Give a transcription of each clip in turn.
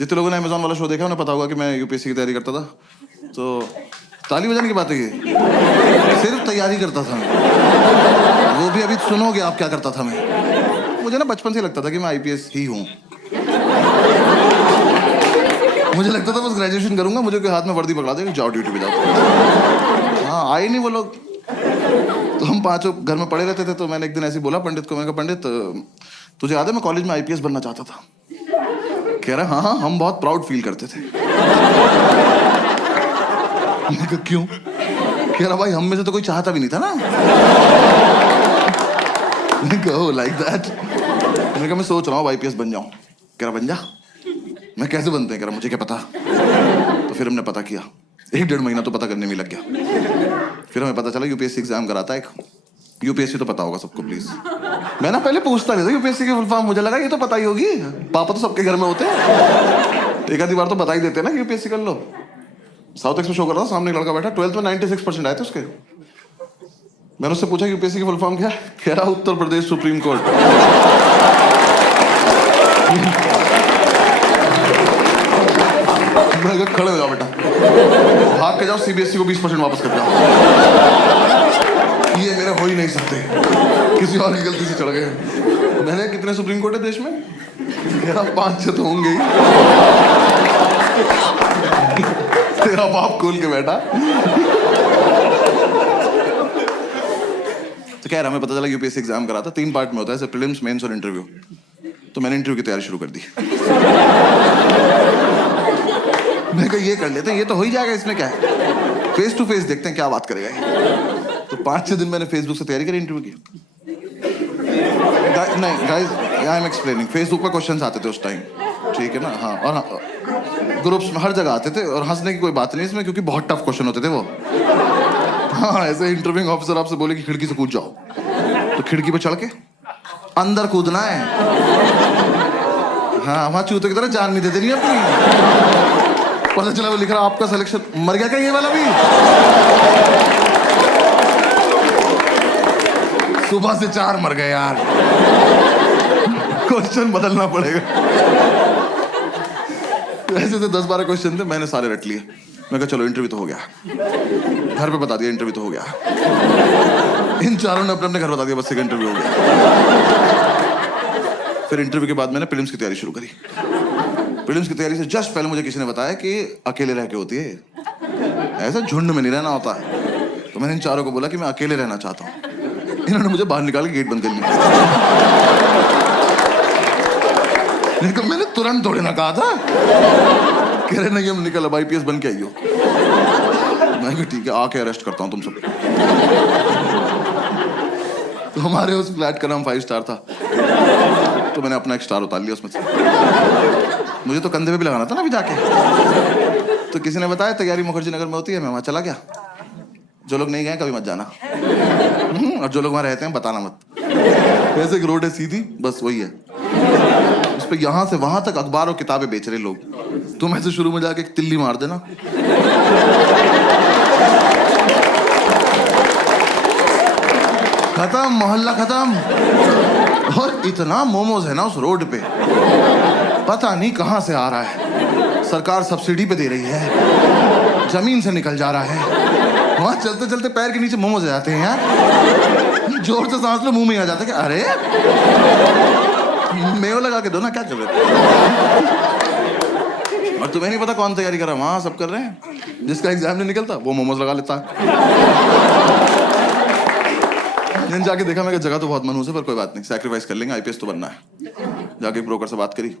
जितने लोगों ने अमेजोन वाला शो देखा उन्हें पता होगा कि मैं यूपीएससी की तैयारी करता था। तो ताली बजाने की बात है ये, सिर्फ तैयारी करता था। वो भी अभी सुनोगे आप क्या करता था मैं। मुझे ना बचपन से लगता था कि मैं आईपीएस ही हूँ। मुझे लगता था बस ग्रेजुएशन करूंगा, मुझे कोई हाथ में वर्दी पकड़ा देगा, जाओ ड्यूटी पे जाओ। हाँ, आए नहीं वो लोग। तो हम पांचों घर में पड़े रहते थे। तो मैंने एक दिन ऐसे बोला पंडित को, मैंने कहा पंडित तुझे याद है मैं कॉलेज में आईपीएस बनना चाहता था। कह रहा हाँ हाँ, हम बहुत प्राउड फील करते थे। मैंने कहा क्यों? कह रहा भाई हम में से तो कोई चाहता भी नहीं था ना। मैंने कहा लाइक दैट। मैंने कहा मैं सोच रहा हूँ आईपीएस बन जाऊं। कह रहा बन जा। मैं कैसे बनते हैं? कह रहा मुझे क्या पता। तो फिर हमने पता किया, 1-1.5 महीना तो पता करने में लग गया। फिर हमें पता चला यूपीएससी एग्जाम कराता है एक। यूपीएससी तो पता होगा सबको प्लीज। मैं ना पहले पूछता नहीं था यूपीएससी की फुल फॉर्म, मुझे लगा ये तो पता ही होगी, पापा तो सबके घर में होते हैं, एक आधी बार तो बता ही देते हैं ना यूपीएससी कर लो। साउथ एक्स में शो कर रहा था, सामने एक लड़का बैठा, 12th में 96% आए थे उसके। मैंने उससे पूछा यूपीएससी की फुल फॉर्म क्या? कह रहा उत्तर प्रदेश सुप्रीम कोर्ट। मैं कहा खड़े हो जाओ बेटा, भाग के जाओ, सीबीएसई को 20% वापस कर जाओ। ये मेरे हो ही नहीं सकते, किसी और की गलती से चढ़ गए। मैंने कितने सुप्रीम कोर्ट है देश में? मेरा 5-6 तो होंगे ही। तेरा बाप खोल के बैठा। तो कह रहा हमें पता चला यूपीएससी एग्जाम करा था, 3 पार्ट में होता है, प्रीलिम्स, मेंस और इंटरव्यू। तो मैंने इंटरव्यू की तैयारी शुरू कर दी। मैं कहा ये कर लेते हैं, ये तो हो ही जाएगा, इसमें क्या है, फेस टू फेस देखते हैं क्या बात करेगा ये। तो 5-6 दिन मैंने फेसबुक से तैयारी करी इंटरव्यू की। नहीं guys, I am explaining. Facebook पर क्वेश्चंस आते थे उस टाइम, ठीक है ना। हाँ, और ग्रुप्स में हर जगह आते थे, और हंसने की कोई बात नहीं इसमें, क्योंकि बहुत टफ क्वेश्चन होते थे वो। हाँ, ऐसे इंटरव्यूइंग ऑफिसर आपसे बोले कि खिड़की से कूद जाओ, तो खिड़की पे चढ़ के अंदर कूदना है। हाँ, वहां चूते की तरह जान नहीं देते नहीं अपनी। पता चला वो लिख रहा आपका सिलेक्शन, मर गया क्या ये वाला भी? सुबह से 4 मर गए यार। क्वेश्चन बदलना पड़ेगा। ऐसे तो 10-12 क्वेश्चन थे, मैंने सारे रट लिए। मैं कहा चलो इंटरव्यू तो हो गया, घर पे बता दिया इंटरव्यू तो हो गया। इन चारों ने अपने अपने घर बता दिया बस एक इंटरव्यू हो गया। फिर इंटरव्यू के बाद मैंने प्रीलिम्स की तैयारी शुरू करी। प्रीलिम्स की तैयारी से जस्ट पहले मुझे किसी ने बताया कि अकेले रह के होती है, ऐसा झुंड में नहीं रहना होता है। तो मैंने इन चारों को बोला कि मैं अकेले रहना चाहता हूँ। इन्होंने मुझे बाहर निकाल के गेट बंद कर लिया। लेकिन मैंने तुरंत थोड़ी ना कहा था। कह रहे नहीं हम निकल, अब आईपीएस बन के आइयो। मैं कहा ठीक है, आके अरेस्ट करता हूँ तुम सब। तो हमारे उस फ्लैट का नाम 5 स्टार था, तो मैंने अपना एक स्टार उतार लिया उसमें से। मुझे तो कंधे पे भी लगाना था ना अभी जाके। तो किसी ने बताया तैयारी मुखर्जी नगर में होती है, मैं वहां चला गया। जो लोग नहीं गए कभी मत जाना, और जो लोग वहां रहते हैं बताना मत। वैसे एक रोड है सीधी, बस वही है। उस पे यहां से वहां तक अखबार और किताबें बेच रहे लोग। तुम ऐसे शुरू में जाके एक तिल्ली मार देना, खत्म, मोहल्ला खत्म। और इतना मोमोज है ना उस रोड पे, पता नहीं कहां से आ रहा है। सरकार सब्सिडी पे दे रही है, जमीन से निकल जा रहा है। वहां चलते चलते पैर के नीचे मोमोज आ जाते हैं यार। जोर से सांस लो, मुंह में आ जाता है कि अरे मेयो लगा के दो ना, क्या कर रहे हो? और तुम्हें नहीं पता कौन तैयारी कर रहा है, वहां सब कर रहे हैं। जिसका एग्जाम नहीं निकलता वो मोमोज लगा लेता है। जाके देखा, मैं जगह तो बहुत मनहूस है, पर कोई बात नहीं, सैक्रिफाइस कर लेंगे, आईपीएस तो बनना है। जाके ब्रोकर से बात करी।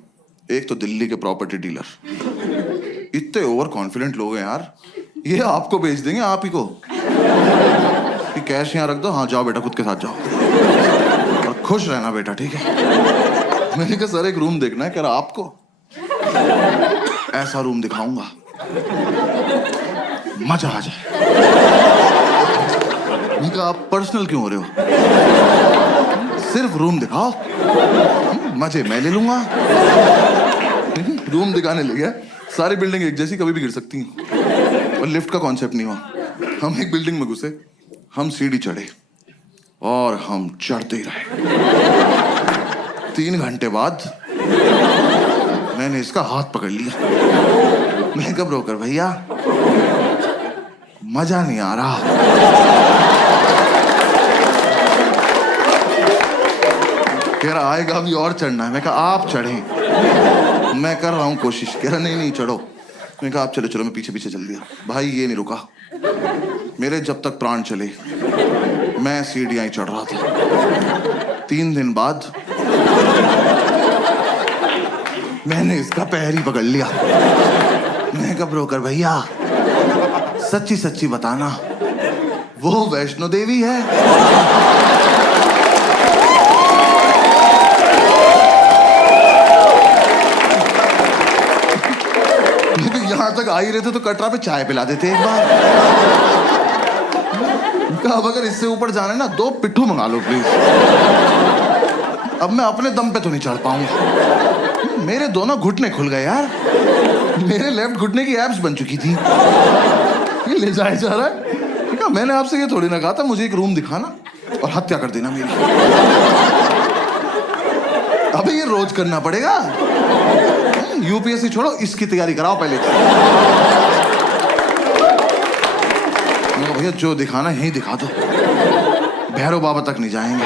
एक तो दिल्ली के प्रॉपर्टी डीलर इतने ओवर कॉन्फिडेंट लोग हैं यार, ये आपको बेच देंगे आप ही को कि कैश यहाँ रख दो, हाँ जाओ बेटा खुद के साथ जाओ और खुश रहना बेटा, ठीक है। मैंने कहा सर एक रूम देखना है। कह रहा आपको ऐसा रूम दिखाऊंगा मजा आ जाए। मैंने कहा आप पर्सनल क्यों हो रहे हो, सिर्फ रूम दिखाओ, मजे मैं ले लूंगा। रूम दिखाने ले गया, सारी बिल्डिंग एक जैसी, कभी भी गिर सकती हैं, और लिफ्ट का कॉन्सेप्ट नहीं हुआ। हम एक बिल्डिंग में घुसे, हम सीढ़ी चढ़े और हम चढ़ते ही रहे। 3 घंटे बाद मैंने इसका हाथ पकड़ लिया। मैं कहा ब्रोकर भैया मजा नहीं आ रहा। कह रहा आएगा अभी और चढ़ना है। मैं कहा आप चढ़ें, मैं कर रहा हूं कोशिश। कह रहा नहीं चढ़ो। मैं कहा आप चलो चलो। मैं पीछे पीछे चल दिया। भाई ये नहीं रुका मेरे जब तक प्राण चले। मैं सीढ़ियां ही चढ़ रहा था। 3 दिन बाद मैंने इसका पैर ही पकड़ लिया। मैं कहा ब्रोकर भैया सच्ची सच्ची बताना वो वैष्णो देवी है? यहां तक आ ही रहे थे तो कटरा पे चाय पिला देते एक बार। अब अगर इससे ऊपर जाना है ना 2 पिट्ठू मंगा लो प्लीज। अब मैं अपने दम पे तो नहीं चढ़ पाऊंगा। मेरे दोनों घुटने खुल गए यार। मेरे लेफ्ट घुटने की एब्स बन चुकी थी। ये ले जाया जा रहा है। कहा मैंने आपसे ये थोड़ी ना कहा था मुझे एक रूम दिखाना और हत्या कर देना मेरी। अबे ये रोज करना पड़ेगा। यूपीएससी छोड़ो इसकी तैयारी कराओ पहले। भैया जो दिखाना यही दिखा दो। भैरव बाबा तक नहीं जाएंगे।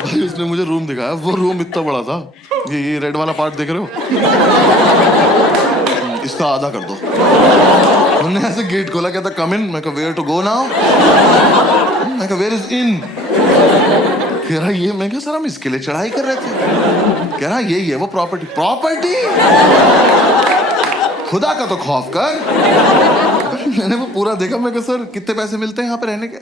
भाई उसने मुझे रूम दिखाया। वो रूम इतना बड़ा था। ये रेड वाला पार्ट देख रहे हो? इसका आधा कर दो। उन्होंने ऐसे गेट खोला, कहता कम इन। मैं कहा वेयर टू गो नाउ? मैं कहा वेयर इज इन? कह रहा ये। मैं कहा सर हम इसके लिए चढ़ाई कर रहे थे। कह रहा यही है वो प्रॉपर्टी। प्रॉपर्टी? खुदा का तो खौफ कर। मैंने वो पूरा देखा। मैं कहा सर कितने पैसे मिलते हैं यहाँ पे रहने के?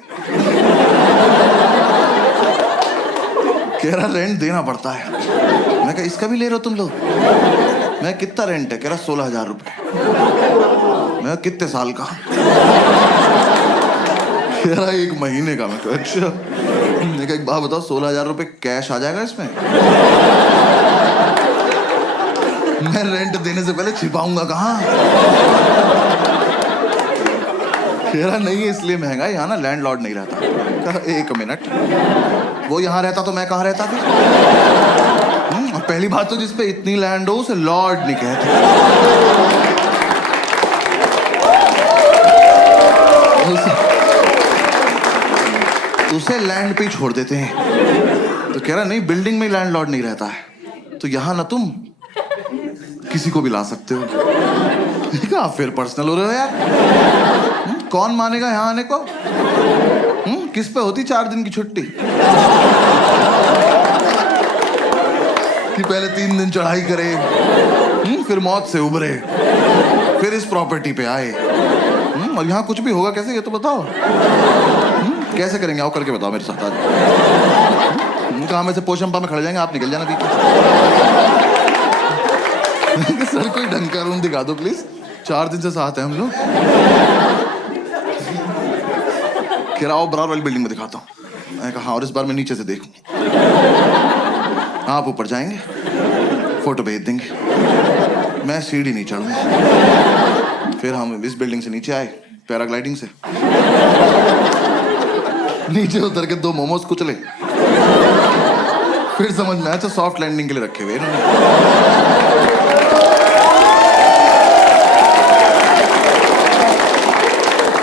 कह रहा रेंट देना पड़ता है। मैं कहा इसका भी ले रहे हो तुम लोग? मैं कितना रेंट है? कह रहा 16,000 रुपए। मैं कितने साल का? कह रहा 1 महीने का। मैं कहा अच्छा। मैं कहा एक बात बताओ 16,000 रुपए कैश आ जाएगा इसमें? मैं रेंट देने से पहले छिपाऊंगा कहाँ? कह रहा नहीं है इसलिए महंगा है। यहाँ ना लैंडलॉर्ड नहीं रहता। कहा 1 मिनट वो यहाँ रहता तो मैं कहाँ रहता फिर? पहली बात तो जिसपे इतनी लैंड हो उसे लॉर्ड नहीं कहते। उसे लैंड पे ही छोड़ देते हैं। तो कह रहा नहीं बिल्डिंग में लैंडलॉर्ड नहीं रहता है तो यहाँ ना तुम किसी को भी ला सकते हो। कहा फिर पर्सनल हो रहे हो यार। कौन मानेगा यहाँ आने को? किस पे होती 4 दिन की छुट्टी? कि पहले 3 दिन चढ़ाई करे, फिर मौत से उबरे, फिर इस प्रॉपर्टी पे आए। और यहाँ कुछ भी होगा कैसे ये तो बताओ। कैसे करेंगे? आओ करके बताओ मेरे साथ आज। कहा में से पोशंपा में खड़े जाएंगे, आप निकल जाना बीच। सर कोई ढंग का रूम दिखा दो प्लीज। 4 दिन से साथ हैं हम लोग। कह रहा आओ बराबर वाली बिल्डिंग में दिखाता हूँ। मैं कहा हाँ और इस बार मैं नीचे से देखूं। आप ऊपर जाएंगे, फोटो भेज देंगे, मैं सीढ़ी नहीं चढ़ूंगा। फिर हम इस बिल्डिंग से नीचे आए पैराग्लाइडिंग से। नीचे उतर के 2 मोमोज कुचले। फिर समझ में आया सॉफ्ट लैंडिंग के लिए रखे हुए इन्होंने।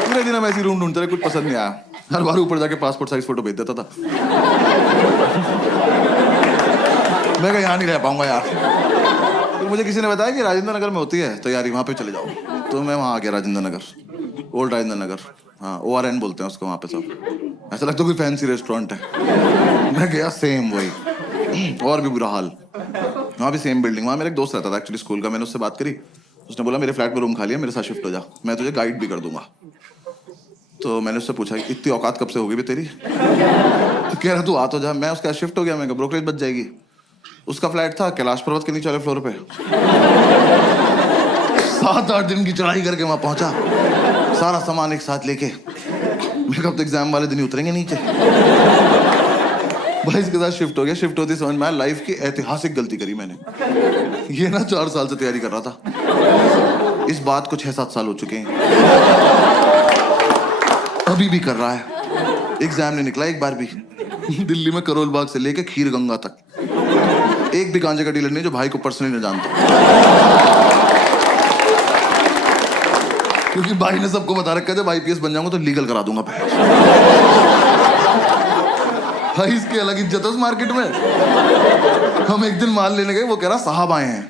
पूरे दिन हम ऐसी रूम ढूंढते रहे, कुछ पसंद नहीं आया। हर बार ऊपर जाके पासपोर्ट साइज फोटो भेज देता था। मैं कहा यहाँ नहीं रह पाऊंगा यार। फिर मुझे किसी ने बताया कि राजेंद्र नगर में होती है तैयारी, वहाँ पे चले जाओ। तो मैं वहाँ आ गया राजेंद्र नगर, ओल्ड राजेंद्र नगर। हाँ ORN बोलते हैं उसको वहाँ पे सब। ऐसा लगता है कोई फैंसी रेस्टोरेंट है। मैं गया सेम वही और भी बुरा हाल। वहाँ भी सेम बिल्डिंग। वहाँ मेरा एक दोस्त रहता था एक्चुअली स्कूल का। मैंने उससे बात करी, उसने बोला मेरे फ्लैट में रूम खाली है, मेरे साथ शिफ्ट हो जा, मैं तुझे गाइड भी कर दूंगा। तो मैंने उससे पूछा इतनी औकात कब से होगी भी तेरी? तो कह रहा तू आ तो जा। मैं उसके साथ शिफ्ट हो गया। मैं ब्रोकरेज बच जाएगी। उसका फ्लैट था कैलाश पर्वत के नीचे वाले फ्लोर पे। 7-8 दिन की चढ़ाई करके वहां पहुंचा, सारा सामान एक साथ लेके। मेरे कब तो एग्जाम वाले दिन ही उतरेंगे नीचे। भाई इसके साथ शिफ्ट हो गया। शिफ्ट होती समझ में आया लाइफ की ऐतिहासिक गलती करी मैंने। ये ना 4 साल से तैयारी कर रहा था, इस बात को 6-7 साल हो चुके हैं, अभी भी कर रहा है। एग्जाम नहीं निकला एक बार भी। दिल्ली में करोल बाग से लेके खीर गंगा तक एक भी गांजे का डीलर नहीं जो भाई को पर्सनली न जानता, क्योंकि भाई ने सबको बता रखा है जब आईपीएस बन जाऊंगा तो लीगल करा दूंगा भाई। इसकी अलग इज्जत है उस मार्केट में। हम एक दिन माल लेने गए, वो कह रहा साहब आए हैं।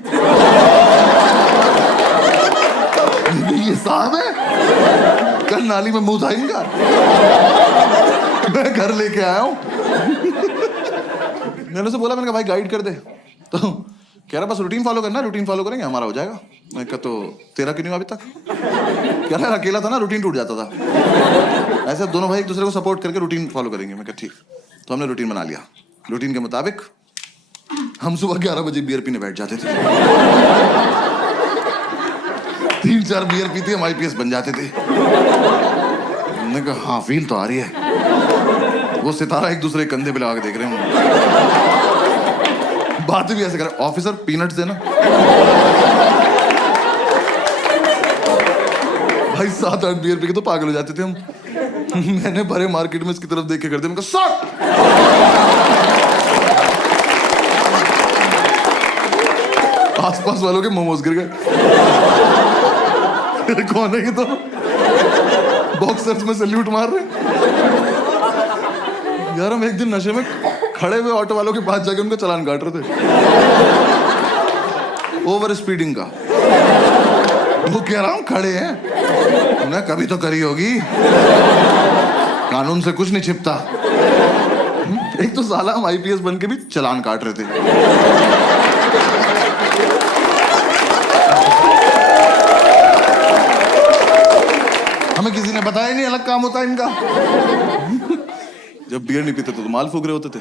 ये साहब है, कल नाली में मुंह था इनका। मैं घर लेके आया हूं। मैंने उसे बोला, मैंने कहा भाई गाइड कर दे, तो कह रहा बस रूटीन फॉलो करना, रूटीन फॉलो करेंगे हमारा हो जाएगा। मैं कहा तो तेरा क्यों नहीं हुआ अभी तक? कह रहा अकेला था ना, रूटीन टूट जाता था। ऐसे दोनों भाई एक दूसरे को सपोर्ट करके रूटीन फॉलो करेंगे। मैं कहा ठीक। तो हमने रूटीन बना लिया। रूटीन के मुताबिक हम सुबह 11 बजे बियर पीने बैठ जाते थे। 3-4 बियर पीते हम आईपीएस बन जाते थे। मैंने कहा हाँ फील तो आ रही है। वो सितारा एक दूसरे के कंधे पे लगा के देख रहे हैं। बातें भी ऐसे कर, ऑफिसर पीनट्स देना। भाई 7-8 बियर पी के तो पागल हो जाते थे हम। मैंने भरे मार्केट में इसकी तरफ देख के करते, मैं कहा आसपास वालों के मोमोज गिर गए। कौन है ये? तो बॉक्सर्स में सैल्यूट मार रहे यार। हम एक दिन नशे में खड़े हुए ऑटो वालों के पास जाके उनका चालान काट रहे थे ओवर स्पीडिंग का। वो कह रहा हूं खड़े हैं, उन्हें कभी तो करी होगी, कानून से कुछ नहीं छिपता। एक तो साला हम आईपीएस बन के भी चालान काट रहे थे। हमें किसी ने बताया नहीं अलग काम होता है इनका। जब बियर नहीं पीते तो माल फूक रहे होते थे।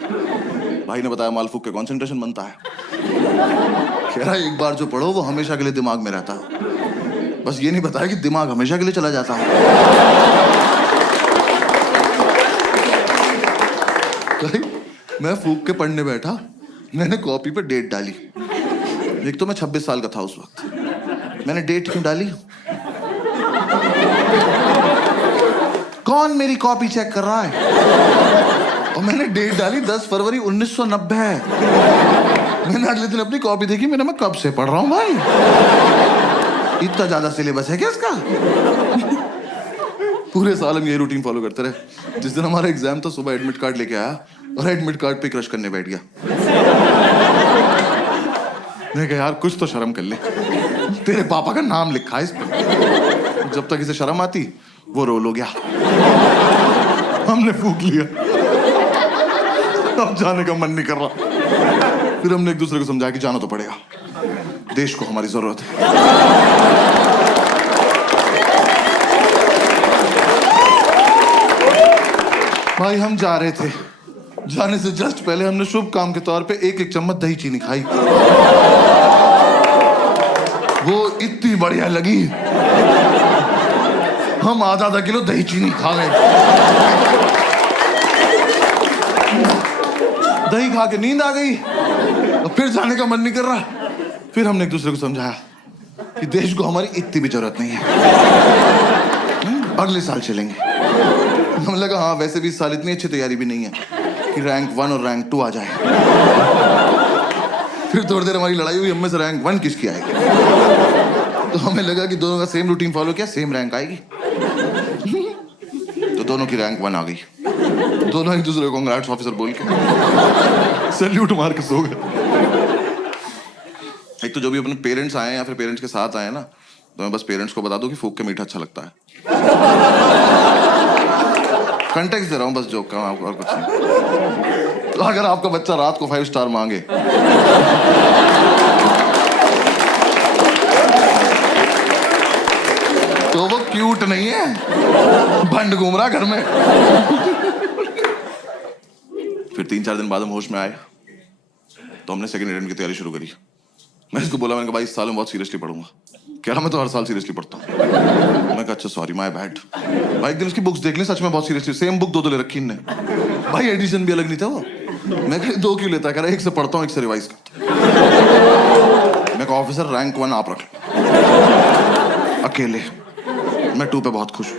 भाई ने बताया माल फूक के कंसंट्रेशन बनता है। कह रहा एक बार जो पढ़ो वो हमेशा के लिए दिमाग में रहता है। बस ये नहीं बताया कि दिमाग हमेशा के लिए चला जाता है। मैं फूक के पढ़ने बैठा, मैंने कॉपी पे डेट डाली। एक तो मैं 26 साल का था उस वक्त। मैंने डेट क्यों डाली? कौन मेरी कॉपी चेक कर रहा है? और मैंने डेट डाली 10 फरवरी 1990। मैंने अगले दिन अपनी कॉपी देखी, मैंने मैं कब से पढ़ रहा हूं भाई? इतना ज्यादा सिलेबस है क्या इसका? पूरे साल हम ये रूटीन फॉलो करते रहे। जिस दिन हमारा एग्जाम था सुबह एडमिट कार्ड लेके आया और एडमिट कार्ड पे क्रश करने बैठ गया। मैंने कहा यार कुछ तो शर्म कर ले, तेरे पापा का नाम लिखा है इस पर। जब तक इसे शर्म आती वो रोल हो गया। हमने फूक लिया, अब जाने का मन नहीं कर रहा। फिर हमने एक दूसरे को समझाया कि जाना तो पड़ेगा, देश को हमारी जरूरत है। भाई हम जा रहे थे, जाने से जस्ट पहले हमने शुभ काम के तौर पे 1-1 चम्मच दही चीनी खाई। वो इतनी बढ़िया लगी, हम आधा किलो दही चीनी खा गए। दही खा के नींद आ गई और फिर जाने का मन नहीं कर रहा। फिर हमने एक दूसरे को समझाया कि देश को हमारी इतनी भी जरूरत नहीं है, अगले साल चलेंगे। हमें लगा हाँ वैसे भी इस साल इतनी अच्छी तैयारी भी नहीं है कि रैंक 1 और रैंक 2 आ जाए। फिर थोड़ी देर हमारी लड़ाई हुई, हम में से रैंक 1 किसकी आएगी। तो हमें लगा कि दोनों का सेम रूटीन फॉलो किया, सेम रैंक आएगी। तो दोनों की रैंक 1 आ गई। दोनों एक दूसरे को कांग्रेट्स ऑफिसर बोल के सैल्यूट मार के सो गए। एक तो जो भी अपने पेरेंट्स आए या फिर पेरेंट्स के साथ आए ना, तो मैं बस पेरेंट्स को बता दूं कि फूक के मीठा अच्छा लगता है। कंटेक्स्ट दे रहा हूं बस जोक का, आपको और कुछ नहीं। तो अगर आपका बच्चा रात को 5 स्टार मांगे तो वो क्यूट नहीं है, भंड घूम रहा घर में। फिर 3-4 दिन बाद हम होश में आए तो हमने सेकंड अटेम्प्ट की तैयारी शुरू करी। मैं इसको बोला, मैंने कहा भाई इस साल मैं बहुत सीरियसली पढ़ूंगा। कह रहा मैं तो हर साल सीरियसली पढ़ता हूँ। मैं कहा अच्छा सॉरी माय बैड। भाई एक दिन उसकी बुक्स देख ली, सच में बहुत सीरियसली सेम बुक 2 ले रखी इनने। भाई एडिशन भी अलग नहीं था वो। मैं कहा 2 क्यों लेता? कह रहा 1 से पढ़ता हूँ 1 से रिवाइज करता हूँ। मैं कहा ऑफिसर रैंक 1 आप रख लो अकेले, मैं 2 पे बहुत खुश हूँ।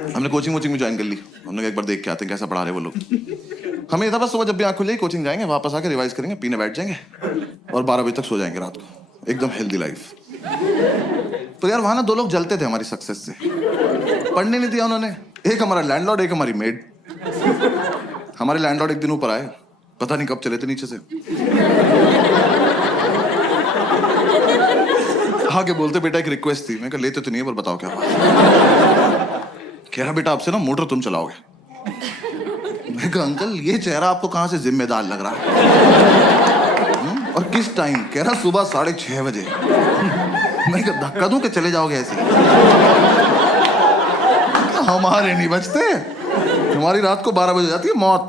हमने कोचिंग वोचिंग में ज्वाइन कर ली। हमने कहा एक बार देख के आते हैं कैसा पढ़ा रहे वो लोग। हमें ये था बस सुबह जब भी आँख खुलेगी कोचिंग जाएंगे, वापस आके रिवाइज करेंगे, पीने बैठ जाएंगे और 12 बजे तक सो जाएंगे रात को। एकदम हेल्दी लाइफ। तो यार वहां ना 2 लोग जलते थे हमारी सक्सेस से। पढ़ने नहीं दिया उन्होंने। एक हमारा लैंडलॉर्ड, एक हमारी मेड। हमारे लैंडलॉर्ड एक दिन ऊपर आए, पता नहीं कब चले थे नीचे से। हाँ के बोलते बेटा एक रिक्वेस्ट थी। मैं कहा लेते तो नहीं है पर बताओ क्या बात। कह रहा बेटा आपसे ना मोटर तुम चलाओगे। मैं कहा अंकल ये चेहरा आपको कहां से जिम्मेदार लग रहा है और किस टाइम? कह रहा सुबह 6:30 बजे। मैं कहा धक्का दूं कि चले जाओगे ऐसे? हमारे नहीं बचते, हमारी रात को 12 बजे जाती है मौत,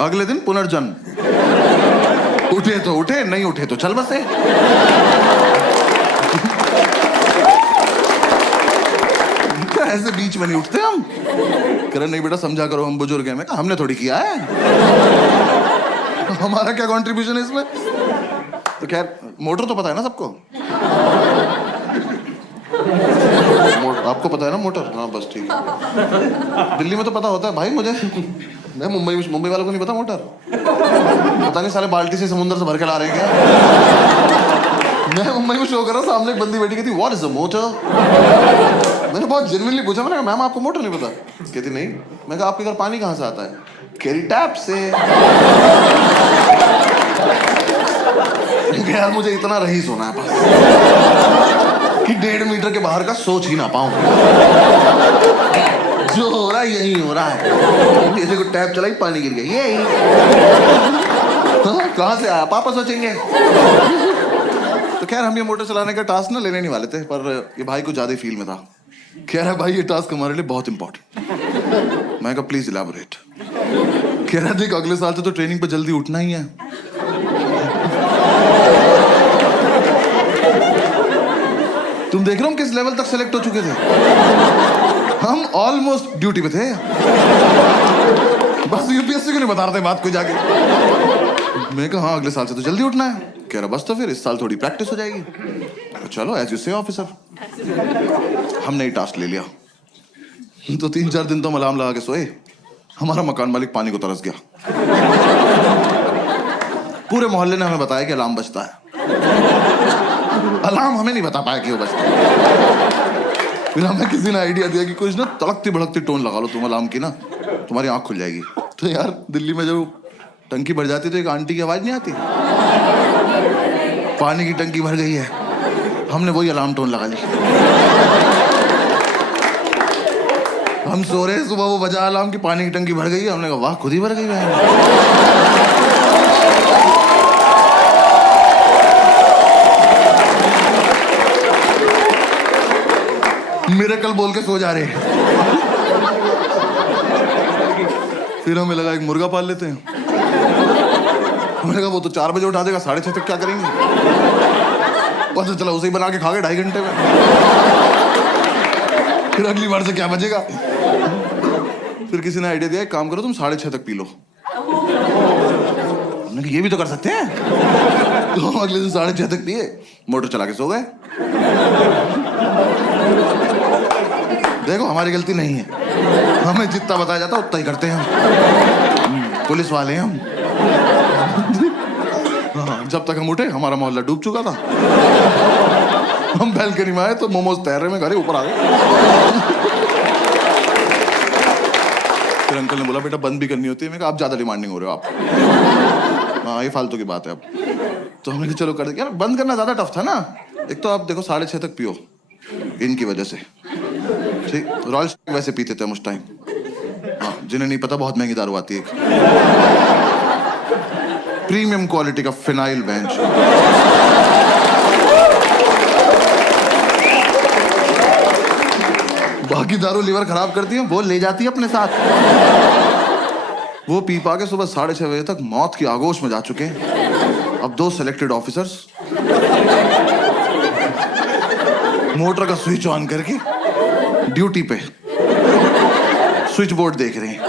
अगले दिन पुनर्जन्म। उठे तो उठे, नहीं उठे तो चल बसे। ऐसे बीच में नहीं उठते हम। कह रहे नहीं बेटा समझा करो हम बुजुर्ग हैं। मैं कहा हमने थोड़ी किया है, हमारा क्या कंट्रीब्यूशन है इसमें? तो खैर मोटर तो पता है ना सबको। आपको पता है ना मोटर? हाँ बस ठीक है। दिल्ली में तो पता होता है भाई मुझे। मैं मुंबई वालों को नहीं पता मोटर। पता नहीं साले बाल्टी से समुद्र से भर के ला रहे हैं क्या। मैं मुंबई में शो कर रहा, सामने एक बंदी बैठी कहती व्हाट इज अ मोटर। मैंने बहुत जेन्युइनली पूछा, मैंने कहा मैम आपको मोटर नहीं पता? कहती नहीं। मैं कहा आपके घर पानी कहाँ से आता है? कह रही टैप से। यार मुझे इतना रईस होना है बस कि 1.5 मीटर के बाहर का सोच ही ना पाऊं। जो हो रहा है यही हो रहा है। जैसे को टैप चलाई पानी गिर गया, यही। कहाँ से आया पापा सोचेंगे। तो खैर हम ये मोटर चलाने का टास्क ना लेने नहीं वाले थे, पर ये भाई को ज्यादा फील में था। कह रहा भाई ये टास्क हमारे लिए बहुत इंपॉर्टेंट। मैं कहा प्लीज इलैबोरेट। कह रहा देख अगले साल से तो ट्रेनिंग पे जल्दी उठना ही है। तुम देख रहे हो किस लेवल तक सेलेक्ट हो चुके थे। हम ऑलमोस्ट ड्यूटी पे थे। बस यूपीएससी को नहीं बता रहे थे बात को जाके। मैं कहा हाँ अगले साल से तो जल्दी उठना है। कह रहा बस तो फिर इस साल थोड़ी प्रैक्टिस हो जाएगी। चलो एज यू से ऑफिसर। हमने ही टास्क ले लिया। तो 3-4 दिन तो हम अलार्म लगा के सोए। हमारा मकान मालिक पानी को तरस गया। पूरे मोहल्ले ने हमें बताया कि अलार्म बजता है। अलार्म हमें नहीं बता पाया कि वो बजता है। फिर हमें किसी ने आइडिया दिया कि कुछ ना तड़कती भड़कती टोन लगा लो तुम अलार्म की ना, तुम्हारी आंख खुल जाएगी। तो यार दिल्ली में जब टंकी भर जाती तो एक आंटी की आवाज नहीं आती, पानी की टंकी भर गई है। हमने वही अलार्म टोन लगा ली। हम सो रहे, सुबह वो बजा अलार्म की पानी की टंकी भर गई है। हमने कहा वाह खुद ही भर गई है। मिरेकल बोल के सो जा रहे हैं। फिर हमें लगा एक मुर्गा पाल लेते हैं। हमने कहा वो तो 4 बजे उठा देगा, 6:30 तक क्या करेंगे। पता चला उसे ही बना के खा गए 2.5 घंटे में। फिर अगली बार से क्या बचेगा। फिर किसी ने आइडिया दिया एक काम करो तुम 6:30 तक पी लो। हमने कहा ये भी तो कर सकते हैं। तो हम अगले दिन 6:30 तक पिए, मोटर चला के सो गए। देखो हमारी गलती नहीं है, हमें जितना बताया जाता उतना ही करते हैं हम। पुलिस वाले हैं हम। हाँ, जब तक हम उठे हमारा मोहल्ला डूब चुका था। हम बैल्कनी में आए तो मोमोज तैर रहे में घरे ऊपर आ गए। फिर अंकल ने बोला बेटा बंद भी करनी होती है। मैं कहा आप ज्यादा डिमांडिंग हो रहे हो आप। हाँ ये फालतू की बात है अब। तो हमने कहा चलो कर दे। यार बंद करना ज्यादा टफ था ना। एक तो आप देखो 6:30 तक पियो इनकी वजह से। ठीक रॉयल वैसे पीते थे हम उस टाइम। हाँ जिन्हें नहीं पता बहुत महंगी दारू आती है, प्रीमियम क्वालिटी का फिनाइल बेंच। बाकी दारू लीवर खराब करती है, वो ले जाती है अपने साथ। वो पी पा के सुबह 6:30 बजे तक मौत की आगोश में जा चुके हैं। अब 2 सिलेक्टेड ऑफिसर्स मोटर का स्विच ऑन करके ड्यूटी पे स्विच बोर्ड देख रहे हैं।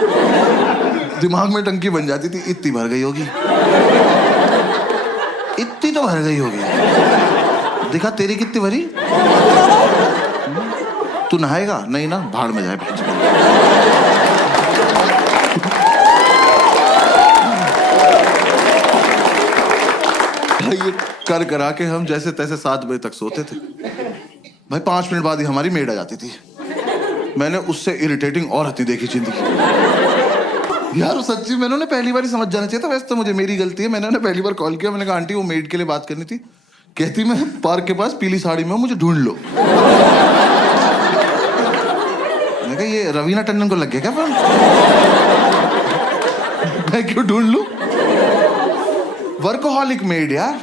दिमाग में टंकी बन जाती थी इतनी भर गई होगी, इतनी तो भर गई होगी। देखा तेरी कितनी भरी, तू नहाएगा? नहीं ना, भाड़ में जाए। भाई ये कर करा के हम जैसे तैसे 7 बजे तक सोते थे। भाई 5 मिनट बाद ही हमारी मेड आ जाती थी। मैंने उससे इरिटेटिंग और हती देखी जिंदगी। यार सच्ची मैंने उन्हें पहली बार ही समझ जाना चाहिए था। वैसे तो मुझे मेरी गलती है, मैंने उन्हें पहली बार कॉल किया। मैंने कहा आंटी वो मेड के लिए बात करनी थी। कहती मैं पार्क के पास पीली साड़ी में हूं, मुझे ढूंढ लो। मैं कहा ये रवीना टंडन को लग गया क्या फोन? मैं क्यों ढूंढ लूं? वर्कोहॉलिक मेड यार,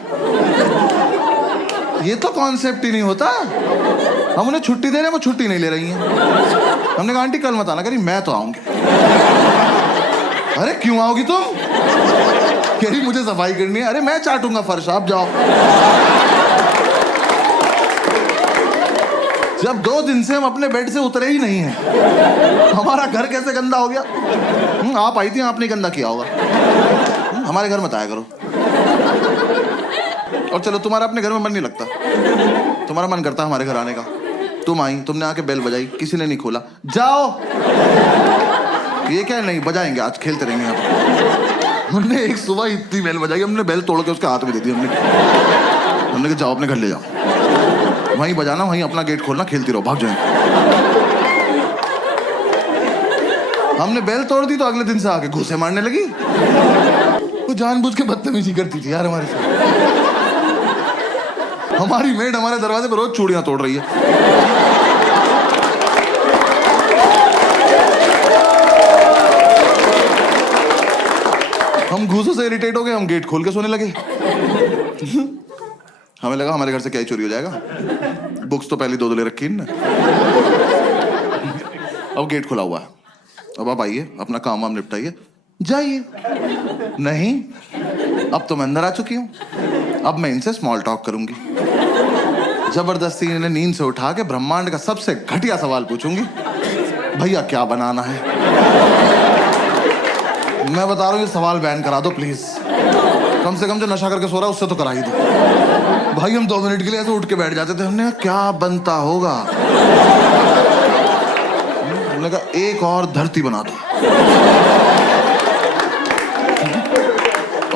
ये तो कॉन्सेप्ट ही नहीं होता। हम उन्हें छुट्टी दे रहे हैं, वो छुट्टी नहीं ले रही हैं। हमने कहा आंटी कल मत आना। कह रही मैं तो आऊंगी। अरे क्यों आओगी तुम? कह रही मुझे सफाई करनी है। अरे मैं चाटूंगा फर्श, आप जाओ। जब 2 दिन से हम अपने बेड से उतरे ही नहीं हैं, हमारा घर कैसे गंदा हो गया? आप आई थी, आपने गंदा किया होगा। हमारे घर मत आया करो। और चलो तुम्हारा अपने घर में मन नहीं लगता, तुम्हारा मन करता हमारे घर आने का। तुम आई, तुमने आके बेल बजाई, किसी ने नहीं खोला। जाओ। ये क्या नहीं बजाएंगे, आज खेलते रहेंगे यहाँ पर। हमने एक सुबह इतनी बेल बजाई, हमने बेल तोड़ के उसके हाथ में दे दी। हमने कहा जाओ अपने घर ले जाओ, वहीं बजाना, वहीं अपना गेट खोलना, खेलती रहो, भाग जाए। हमने बेल तोड़ दी तो अगले दिन से आके घूंसे मारने लगी। वो जानबूझ के बदतमीजी करती थी यार हमारे साथ। हमारी मेड हमारे दरवाजे पर रोज चूड़ियां तोड़ रही है। हम घूसों से इरिटेट हो गए, हम गेट खोल के सोने लगे। हमें लगा हमारे घर से क्या ही चोरी हो जाएगा। बुक्स तो पहले 2 ले रखी है ना। अब गेट खुला हुआ है, अब आप आइए, अपना काम वाम निपटाइए, जाइए। नहीं, अब तो मैं अंदर आ चुकी हूं, अब मैं इनसे स्मॉल टॉक करूंगी। जबरदस्ती इन्हें नींद से उठा के ब्रह्मांड का सबसे घटिया सवाल पूछूंगी, भैया क्या बनाना है? मैं बता रहा हूं ये सवाल बैन करा दो प्लीज। कम से कम जो नशा करके सो रहा है उससे तो करा ही दो। भाई हम 2 मिनट के लिए ऐसे उठ के बैठ जाते थे। हमने कहा क्या बनता होगा? हमने कहा एक और धरती बना दो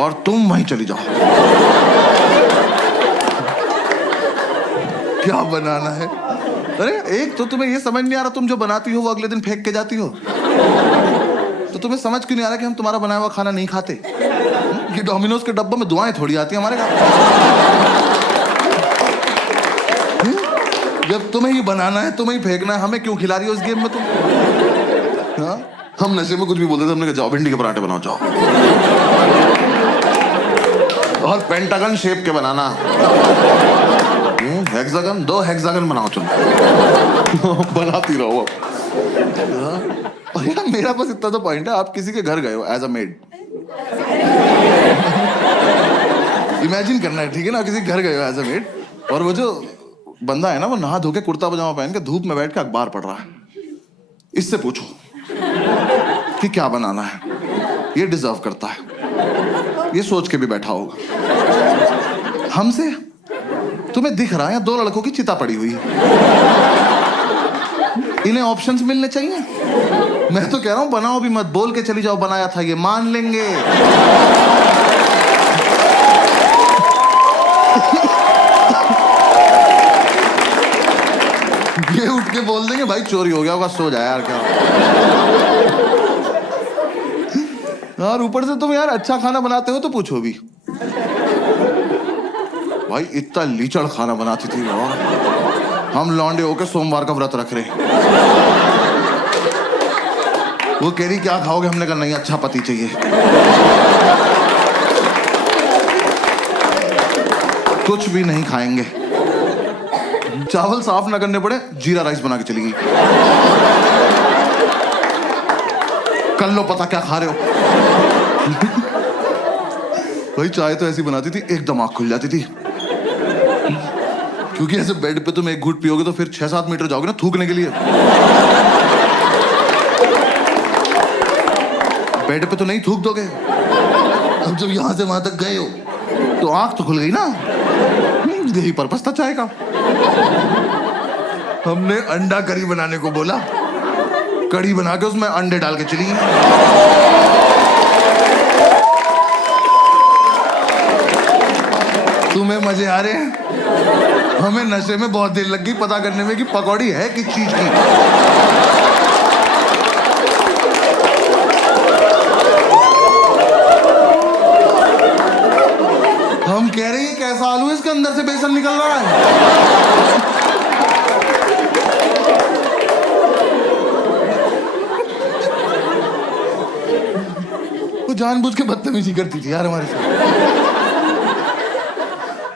और तुम वहीं चली जाओ। क्या बनाना है? अरे एक तो तुम्हें ये समझ नहीं आ रहा, तुम जो बनाती हो वो अगले दिन फेंक के जाती हो। तो तुम्हें समझ क्यों नहीं आ रहा कि हम तुम्हारा बनाया हुआ खाना नहीं खाते? ये डोमिनोज के डब्बों में दुआएं थोड़ी आती है हमारे घर। जब तुम्हें ही बनाना है, तुम्हें ही फेंकना है, हमें क्यों खिला रही हो इस गेम में तुम? हाँ? हम नशे में कुछ भी बोलते थे। हमने कहा जाओ भिंडी के पराठे बनाओ, जाओ। और पेंटागन शेप के बनाना। हेक्सागन, 2 हेक्सागन बनाओ तुम। बनाती रहो। और यार मेरा बस इतना तो पॉइंट है, आप किसी के घर गए हो एज अ मेड, इमेजिन करना है, ठीक है ना? किसी के घर गए हो एज अ मेड, और वो जो बंदा है ना, वो नहा धो के कुर्ता पजामा पहन के धूप में बैठ के अखबार पढ़ रहा है। इससे पूछो कि क्या बनाना है, ये डिजर्व करता है, ये सोच के भी बैठा होगा। हमसे तुम्हें दिख रहा है 2 लड़कों की चिता पड़ी हुई है, इन्हें ऑप्शंस मिलने चाहिए। मैं तो कह रहा हूं बनाओ भी मत, बोल के चली जाओ बनाया था, ये मान लेंगे। ये उठ के बोल देंगे भाई चोरी हो गया होगा, सो जाए यार। क्या यार ऊपर से तुम यार अच्छा खाना बनाते हो तो पूछो भी। भाई इतना लीचड़ खाना बनाती थी वो। हम लौंडे होके सोमवार का व्रत रख रहे। वो कह रही क्या खाओगे? हमने कहा नहीं, अच्छा पति चाहिए। कुछ भी नहीं खाएंगे। चावल साफ ना करने पड़े, जीरा राइस बना के चली गई। कर लो पता क्या खा रहे हो। भाई चाय तो ऐसी बनाती थी एकदम आंख खुल जाती थी, क्योंकि ऐसे बेड पे तुम एक घूंट पियोगे तो फिर 6-7 मीटर जाओगे ना थूकने के लिए। बेड पे तो नहीं थूक दोगे। अब जब यहां से वहां तक गए हो तो आंख तो खुल गई ना। यही पर्पस था चाय का। हमने अंडा करी बनाने को बोला, कड़ी बना के उसमें अंडे डाल के चली गई। तुम्हें मजे आ रहे हैं, हमें नशे में बहुत देर लग गई पता करने में कि पकौड़ी है किस चीज की। हम कह रहे हैं कैसा आलू है, इसके अंदर से बेसन निकल रहा है। वो जानबूझ के बदतमीजी करती थी यार हमारे साथ,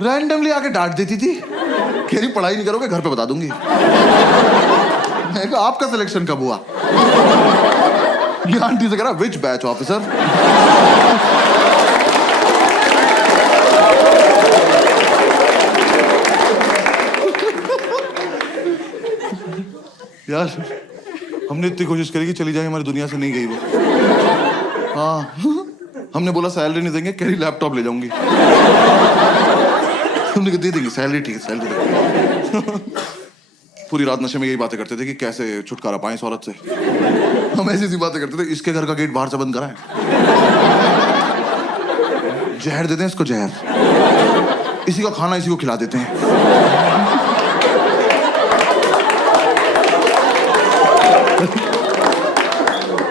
रैंडमली आके डांट देती थी, कह रही पढ़ाई नहीं करोगे घर पे बता दूंगी। मैं कहा आपका सिलेक्शन कब हुआ? ये आंटी से कह रहा विच बैच ऑफिसर। यार हमने इतनी कोशिश करी कि चली जाए, हमारी दुनिया से नहीं गई वो। हाँ हमने बोला सैलरी नहीं देंगे, कह रही लैपटॉप ले जाऊंगी। हमने कहा दे देंगे सैलरी, ठीक है सैलरी देंगे। पूरी रात नशे में यही बातें करते थे कि कैसे छुटकारा पाएं इस औरत से। हम ऐसी बातें करते थे, इसके घर का गेट बाहर से बंद कराएं, जहर देते हैं इसको, जहर, इसी का खाना इसी को खिला देते हैं।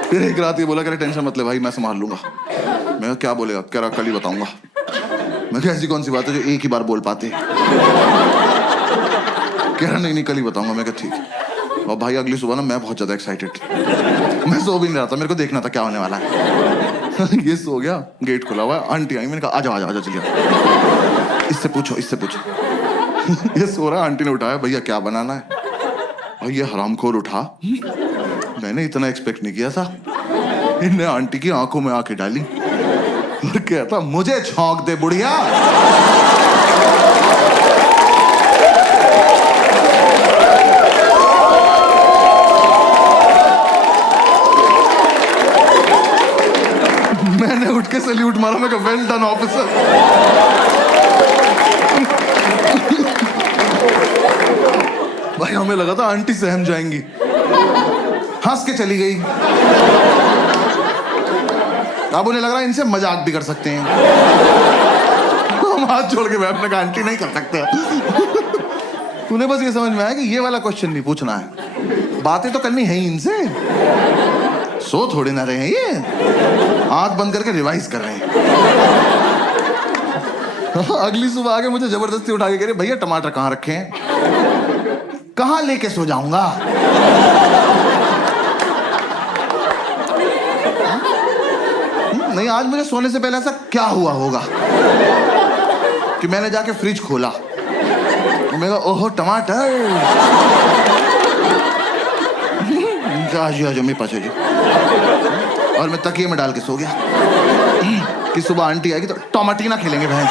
फिर एक रात ये बोला, कह रहे टेंशन मत ले भाई मैं संभाल लूंगा। मैं क्या बोलेगा? कह रहा कल ही बताऊंगा। मैं कहा ऐसी कौन सी बात है जो एक ही बार बोल पाते? कह रहा नहीं कल ही बताऊंगा। मैं कहा ठीक। और भाई अगली सुबह ना मैं बहुत ज्यादा एक्साइटेड, मैं सो भी नहीं रहा था, मेरे को देखना था क्या होने वाला है। ये सो गया, गेट खुला हुआ है, आंटी आई, मैंने कहा आजा आजा आजा चलिए, इससे पूछो इससे पूछो। ये सो रहा, आंटी ने उठाया, भैया क्या बनाना है? और ये हरामखोर उठा, मैंने इतना एक्सपेक्ट नहीं किया था। इनने आंटी की आंखों में आंखें डाली और कहता मुझे छौंक दे बुढ़िया। मैंने उठ के सैल्यूट मारा, मैं कहा वेल डन ऑफिसर। भाई हमें लगा था आंटी सहम जाएंगी, हंस के चली गई। अब उन्हें लग रहा है इनसे मजाक भी कर सकते हैं। हम हाथ जोड़ के बैठने का आंटी नहीं कर सकते। उन्हें बस ये समझ में आया कि ये वाला क्वेश्चन नहीं पूछना है, बातें तो करनी है ही इनसे। सो थोड़े ना रहे हैं ये, आंख बंद करके रिवाइज कर रहे हैं। अगली सुबह आके मुझे जबरदस्ती उठा के कह रहे भैया टमाटर कहाँ रखे हैं? कहाँ लेके सो जाऊंगा? नहीं आज मुझे सोने से पहले ऐसा क्या हुआ होगा कि मैंने जाके फ्रिज खोला, मैं कहा ओहो टमाटर, जमी पाछे जी, और मैं तकिए में डाल के सो गया कि सुबह आंटी आएगी तो टमाटीना खेलेंगे भैंस।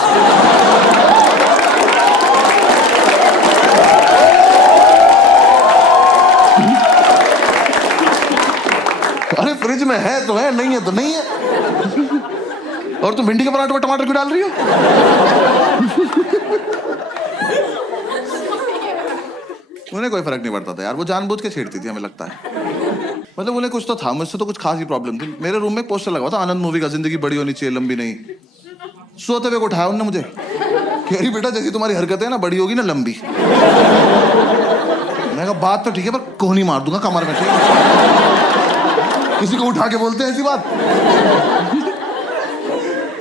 अरे फ्रिज में है तो है, नहीं है तो नहीं है। और तुम भिंडी के पराठे में टमाटर क्यों डाल रही हो? उन्हें कोई फर्क नहीं पड़ता था यार, वो जानबूझ के छेड़ती थी हमें लगता है। मतलब उन्हें कुछ तो था, मुझसे तो कुछ खास ही प्रॉब्लम थी। मेरे रूम में एक पोस्टर लगा हुआ था आनंद मूवी का, जिंदगी बड़ी होनी चाहिए लंबी नहीं। सोते हुए को उठाया उन्होंने मुझे, कह रही बेटा जैसी तुम्हारी हरकत है ना बड़ी होगी ना लंबी। मैंने कहा बात तो ठीक है पर कोहनी मार दूंगा कमर में। किसी को उठा के बोलते हैं ऐसी बात?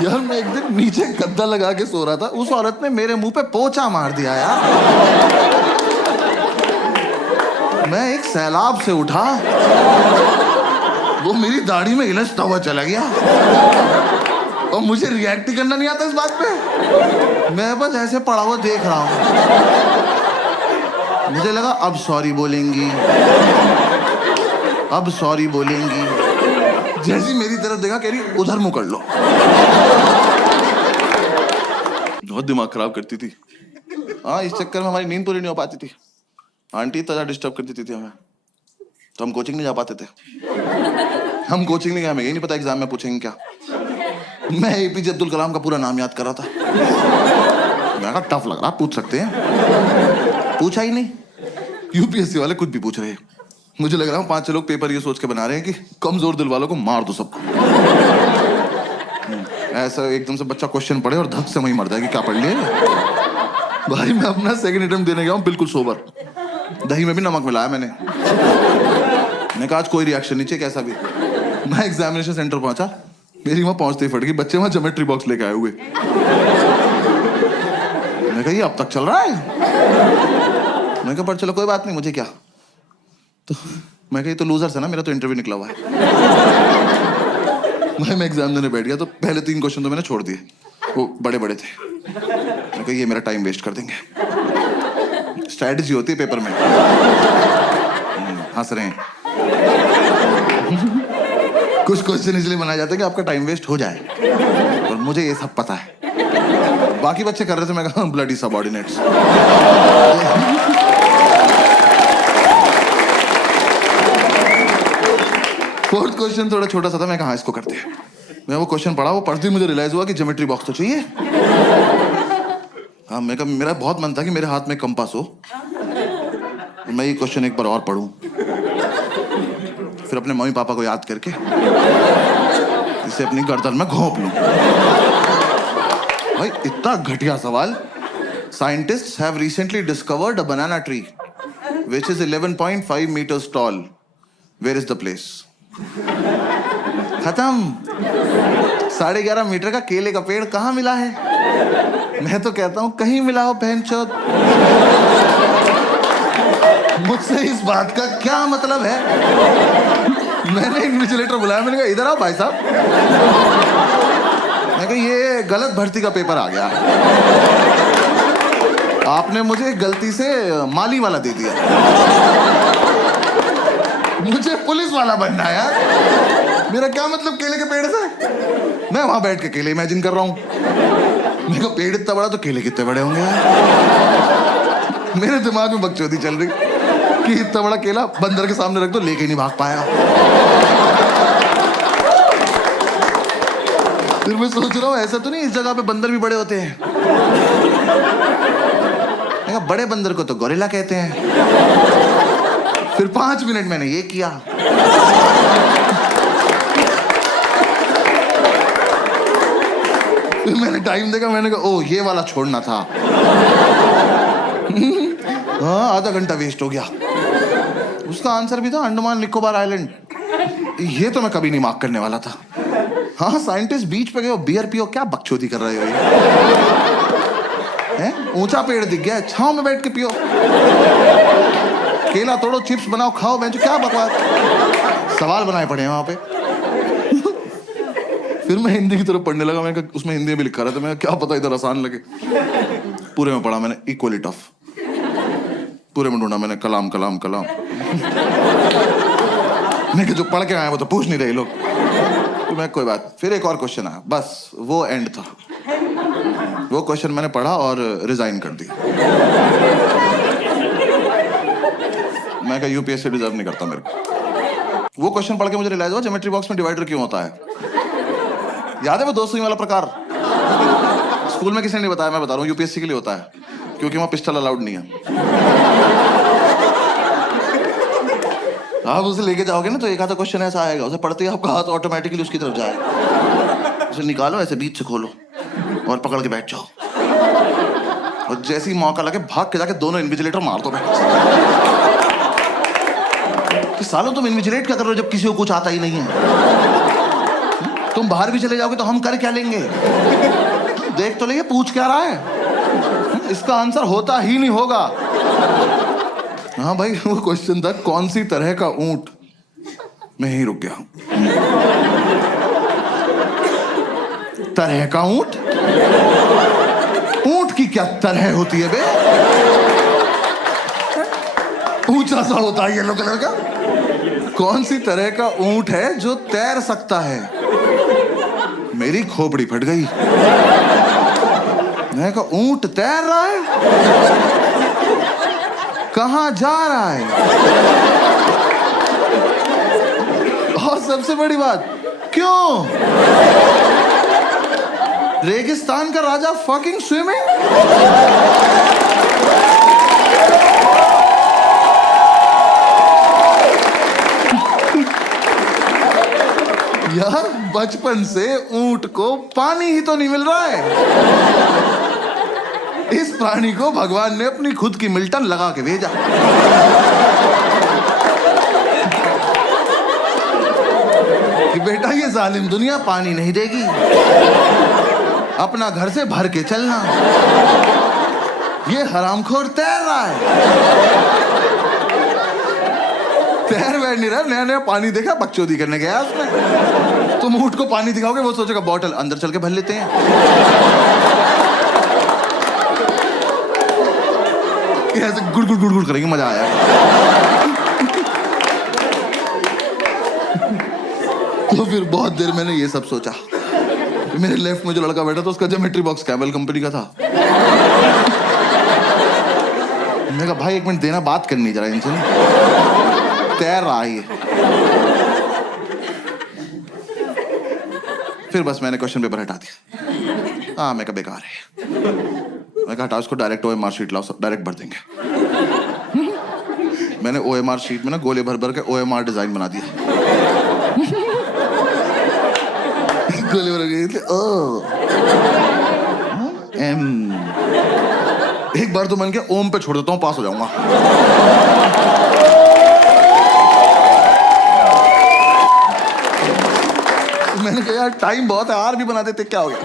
यार मैं एक दिन नीचे गद्दा लगा के सो रहा था, उस औरत ने मेरे मुंह पे पोंछा मार दिया यार। मैं एक सैलाब से उठा, वो मेरी दाढ़ी में इलझता हुआ चला गया और मुझे रिएक्ट करना नहीं आता इस बात पे। मैं बस ऐसे पड़ा हुआ देख रहा हूं। मुझे लगा अब सॉरी बोलेंगी, अब सॉरी बोलेंगी। जैसी मेरी तरफ देखा कह रही उधर मुंह कर लो। बहुत दिमाग खराब करती थी। हाँ इस चक्कर में हमारी नींद पूरी नहीं हो पाती थी। आंटी इतना डिस्टर्ब कर देती थी हमें, तो हम कोचिंग नहीं जा पाते थे। हम कोचिंग नहीं गए, हमें यही नहीं पता एग्जाम में पूछेंगे क्या। मैं एपीजे अब्दुल कलाम का पूरा नाम याद कर रहा था। मैं कहा टफ लग रहा, पूछ सकते हैं। पूछा ही नहीं, यूपीएससी वाले कुछ भी पूछ रहे हैं। मुझे लग रहा है 5-6 लोग पेपर ये सोच के बना रहे हैं कि कमजोर दिल वालों को मार दो सबको। ऐसा एकदम से बच्चा क्वेश्चन पढ़े और धक से वहीं मर जाएगी, क्या पढ़ लिया भाई। मैं अपना सेकंड अटेम्प्ट देने गया हूँ बिल्कुल सोबर, दही में भी नमक मिलाया मैंने कहा आज कोई रिएक्शन नहीं चाहिए कैसा भी। मैं एग्जामिनेशन सेंटर पहुंचा, मेरी वहां पहुंचते ही फट गई, बच्चे वहां ज्योमेट्री बॉक्स लेके आए हुए। मैं कहा ये अब तक चल रहा है। मैं कहा पर चलो कोई बात नहीं, मुझे क्या। तो मैं कहा ये तो लूजर्स है ना, मेरा तो इंटरव्यू निकला हुआ है। मैं एग्जाम देने बैठ गया तो पहले 3 क्वेश्चन तो मैंने छोड़ दिए, वो बड़े बड़े थे। मैं कहा ये मेरा टाइम वेस्ट कर देंगे। स्ट्रैटेजी होती है पेपर में। हंस रहे हैं। कुछ क्वेश्चन इसलिए बनाए जाते हैं कि आपका टाइम वेस्ट हो जाए, और मुझे ये सब पता है। बाकी बच्चे कर रहे थे, मैं कहा ब्लडी सबऑर्डिनेट्स। फोर्थ क्वेश्चन थोड़ा छोटा सा था, मैं कहा इसको करते हैं। मैं वो क्वेश्चन पढ़ा, वो पढ़ते ही मुझे रियलाइज हुआ कि ज्योमेट्री बॉक्स तो चाहिए। हाँ, मैं कहा मेरा बहुत मन था कि मेरे हाथ में कंपास हो, मैं ये क्वेश्चन एक बार और पढ़ूं, फिर अपने मम्मी पापा को याद करके इसे अपनी गर्दन में घोंप लूं। भाई इतना घटिया सवाल। Scientists have recently discovered a banana tree which is 11.5 meters tall. Where is the place? खत्म। 11.5 मीटर का केले का पेड़ कहाँ मिला है? मैं तो कहता हूं कहीं मिला हो बहनचोद। मुझसे इस बात का क्या मतलब है? मैंने इन्विजिलेटर बुलाया, मैंने कहा इधर आओ भाई साहब। मैं कहा ये गलत भर्ती का पेपर आ गया, आपने मुझे गलती से माली वाला दे दिया, मुझे पुलिस वाला बनना है यार। मेरा क्या मतलब केले के पेड़ से? मैं वहां बैठ के केले इमेजिन कर रहा हूं। मेरे को पेड़ इतना बड़ा तो केले कितने बड़े होंगे यार। मेरे दिमाग में बकचोदी चल रही कि इतना बड़ा केला बंदर के सामने रख दो, लेके नहीं भाग पाया। फिर मैं सोच रहा हूँ ऐसा तो नहीं इस जगह पे बंदर भी बड़े होते हैं? बड़े बंदर को तो गोरिल्ला कहते हैं। फिर 5 मिनट मैंने ये किया। फिर मैंने टाइम देखा, मैंने कहा ओ ये वाला छोड़ना था। हाँ, आधा घंटा वेस्ट हो गया। उसका आंसर भी था अंडमान निकोबार आइलैंड। ये तो मैं कभी नहीं मार्क करने वाला था। हाँ, साइंटिस्ट बीच पे गए हो, बियर पियो, क्या बकचोदी कर रहे हो ये? ऊंचा पेड़ दिख गया, छांव में बैठ के पियो। केला तोड़ो, चिप्स बनाओ, खाओ। मैं क्या बकवास सवाल बनाए पड़े हैं वहां पे। फिर मैं हिंदी की तरफ पढ़ने लगा, मैं उसमें हिंदी में भी लिखा रहा था, मैं क्या पता इधर आसान लगे। पूरे में पढ़ा मैंने इक्वली टफ, पूरे में ढूंढा मैंने कलाम कलाम कलाम। मैं जो पढ़ के आया वो तो पूछ नहीं रहे लोग। तो मैं कोई बात, फिर एक और क्वेश्चन आया, बस वो एंड था। वो क्वेश्चन मैंने पढ़ा और रिजाइन कर दिया। मैं कहा यूपीएससी डिजर्व नहीं करता मेरे को। वो क्वेश्चन पढ़ के मुझे रियलाइज हुआ ज्योमेट्री बॉक्स में डिवाइडर क्यों होता है। याद है वो 2 सुई वाला प्रकार? स्कूल में किसी ने नहीं बताया, मैं बता रहा हूँ, यूपीएससी के लिए होता है, क्योंकि वहां पिस्टल अलाउड नहीं है। आप उसे लेके जाओगे ना तो एक आधा क्वेश्चन ऐसा आएगा, उसे पढ़ते ही आपका हाथ ऑटोमेटिकली उसकी तरफ जाएगा। उसे निकालो, ऐसे बीच से खोलो और पकड़ के बैठ जाओ, और जैसे ही मौका लगे भाग के जाके दोनों इन्विजिलेटर मार दो। कि सालों तुम इन्विजिलेट क्या कर रहे हो जब किसी को कुछ आता ही नहीं है? तुम बाहर भी चले जाओगे तो हम कर क्या लेंगे? देख तो लेंगे पूछ क्या रहा है, इसका आंसर होता ही नहीं होगा। हाँ भाई, वो क्वेश्चन था कौन सी तरह का ऊंट। मैं यहीं रुक गया। तरह का ऊंट? ऊंट की क्या तरह होती है बे? ऊंचा सा होता है येलो कलर का। कौन सी तरह का ऊंट है जो तैर सकता है? मेरी खोपड़ी फट गई। मैं कहा ऊंट तैर रहा है, कहां जा रहा है? और सबसे बड़ी बात, क्यों? रेगिस्तान का राजा फकिंग स्विमिंग। यार बचपन से ऊंट को पानी ही तो नहीं मिल रहा है। इस प्राणी को भगवान ने अपनी खुद की मिल्टन लगा के भेजा। कि बेटा ये जालिम दुनिया पानी नहीं देगी, अपना घर से भर के चलना। ये हरामखोर तैर रहा है, तैर बैठ नहीं रहा, नया नया पानी देखा बकचोदी करने गया उसमें। तुम ऊंट को पानी दिखाओगे, वो सोचेगा बॉटल अंदर चल के भर लेते हैं। ऐसे गुड़ गुड़ गुड़ गुड़ करेंगे, मजा आया। तो फिर बहुत देर मैंने ये सब सोचा। मेरे लेफ्ट में जो लड़का बैठा था उसका ज्योमेट्री बॉक्स कैमल कंपनी का था। मैंने कहा भाई एक मिनट देना, बात करनी जरा इनसे। तैर रहा है ये। फिर बस मैंने क्वेश्चन पेपर हटा दिया। हाँ मैं कहा बेकार है। मैं कहा हटा उसको, डायरेक्ट OMR शीट लाओ, डायरेक्ट भर देंगे। मैंने OMR शीट में ना गोले भर भर के OMR डिजाइन बना दिया। गोले भर के ओ एम। एक बार तो मन के ओम पे छोड़ देता हूँ, पास हो जाऊंगा। मैंने कहा यार टाइम बहुत है, आर भी बना देते, क्या हो गया।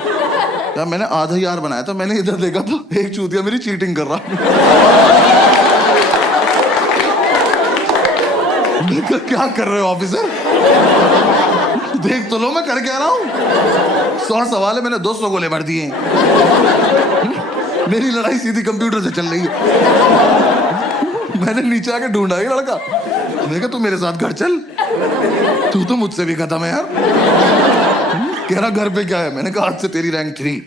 यार मैंने आधा ही आर बनाया था। मैंने इधर देखा तो एक चूतिया मेरी चीटिंग कर रहा। क्या कर रहे हो ऑफिसर, देख तो लो मैं कर क्या रहा हूँ। 100 सवाल है, मैंने 200 गोले भर दिए। मेरी लड़ाई सीधी कंप्यूटर से चल रही है। मैंने नीचे आके ढूंढा ये लड़का। मैंने कहा तू मेरे साथ घर चल, तू तो मुझसे भी खत्म है यार। कह रहा घर पे क्या है। मैंने कहा आज से तेरी रैंक 3।